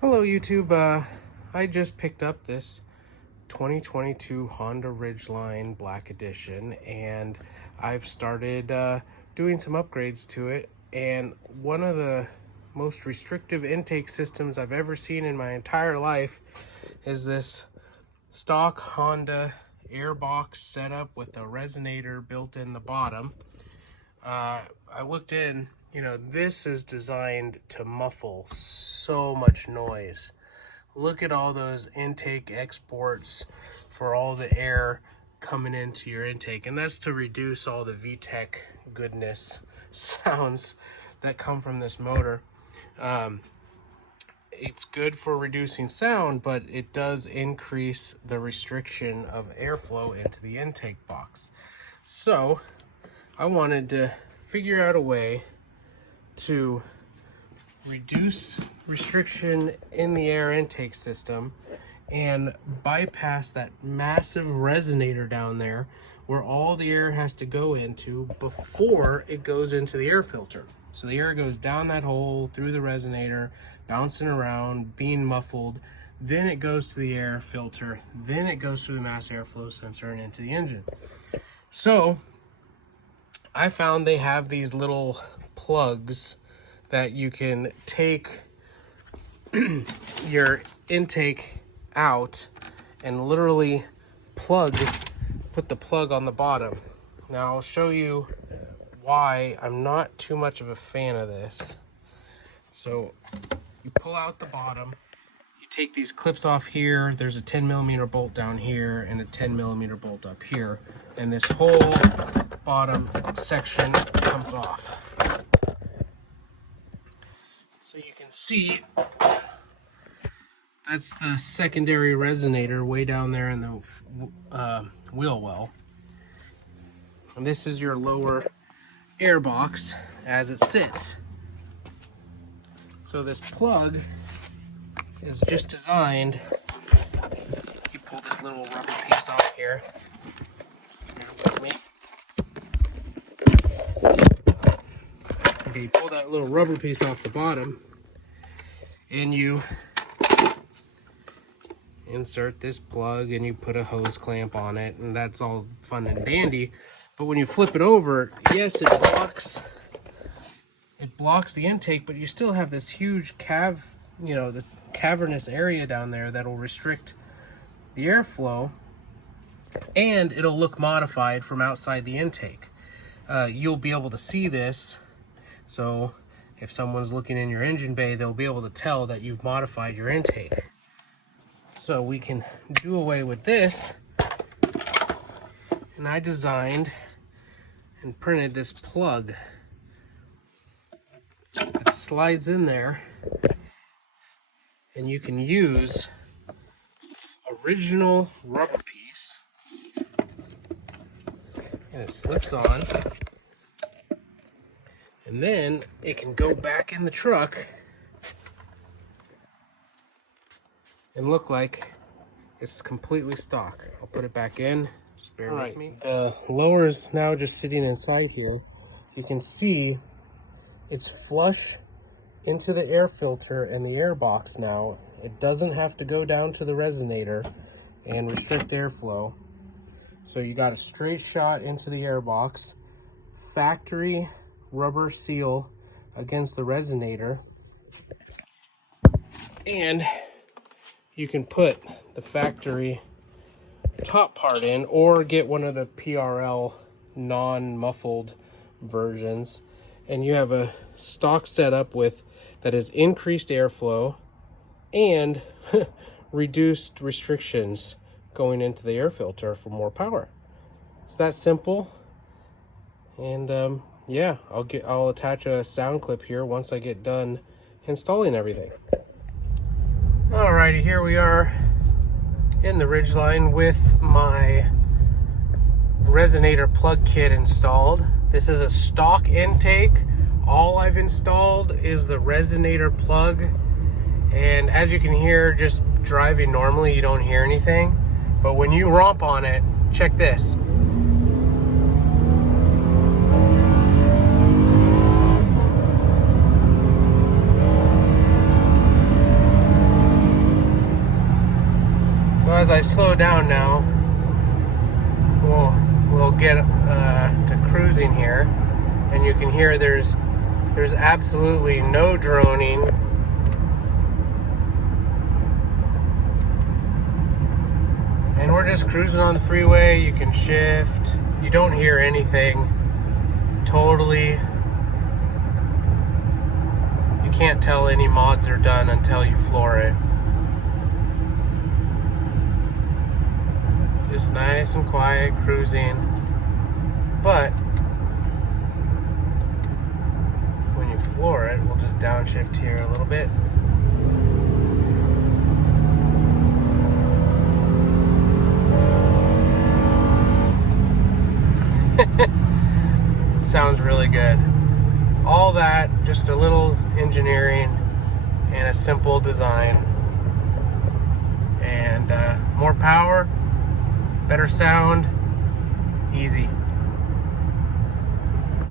Hello YouTube, I just picked up this 2022 Honda Ridgeline Black Edition and I've started doing some upgrades to it, and one of the most restrictive intake systems I've ever seen in my entire life is this stock Honda airbox setup with a resonator built in the bottom. I looked in. This is designed to muffle so much noise. Look at all those intake exports for all the air coming into your intake, and that's to reduce all the VTEC goodness sounds that come from this motor. It's good for reducing sound, but it does increase the restriction of airflow into the intake box. So I wanted to figure out a way to reduce restriction in the air intake system and bypass that massive resonator down there where all the air has to go into before it goes into the air filter. So the air goes down that hole through the resonator, bouncing around, being muffled, then it goes to the air filter, then it goes through the mass airflow sensor and into the engine. So I found they have these little plugs that you can take your intake out and literally put the plug on the bottom. Now I'll show you why I'm not too much of a fan of this. So you pull out the bottom, you take these clips off here, there's a 10mm bolt down here and a 10mm bolt up here, and this whole bottom section comes off. So you can see that's the secondary resonator way down there in the wheel well. And this is your lower air box as it sits. So this plug is just designed, you pull this little rubber piece off here. Bear with me. Okay, you pull that little rubber piece off the bottom and you insert this plug and you put a hose clamp on it, and that's all fun and dandy. But when you flip it over, yes, it blocks the intake, but you still have this huge this cavernous area down there that'll restrict the airflow, and it'll look modified from outside the intake. You'll be able to see this, so if someone's looking in your engine bay, they'll be able to tell that you've modified your intake. So we can do away with this, and I designed and printed this plug. It slides in there, and you can use original rubber piece, and it slips on, and then it can go back in the truck and look like it's completely stock. I'll put it back in, just bear with me. The lower is now just sitting inside here. You can see it's flush into the air filter and the air box now. It doesn't have to go down to the resonator and restrict airflow. So you got a straight shot into the air box, factory rubber seal against the resonator, and you can put the factory top part in or get one of the PRL non-muffled versions, and you have a stock setup that has increased airflow and reduced restrictions going into the air filter for more power. It's that simple. And yeah, I'll attach a sound clip here once I get done installing everything. Alrighty, here we are in the Ridgeline with my resonator plug kit installed. This is a stock intake. All I've installed is the resonator plug, and as you can hear, just driving normally, you don't hear anything, but when you romp on it, check this. as I slow down now, we'll get to cruising here, and you can hear there's absolutely no droning. And we're just cruising on the freeway. You can shift. You don't hear anything. Totally. You can't tell any mods are done until you floor it. Just nice and quiet cruising. But when you floor it, we'll just downshift here a little bit. Sounds really good. All that, just a little engineering and a simple design. And more power, better sound, easy.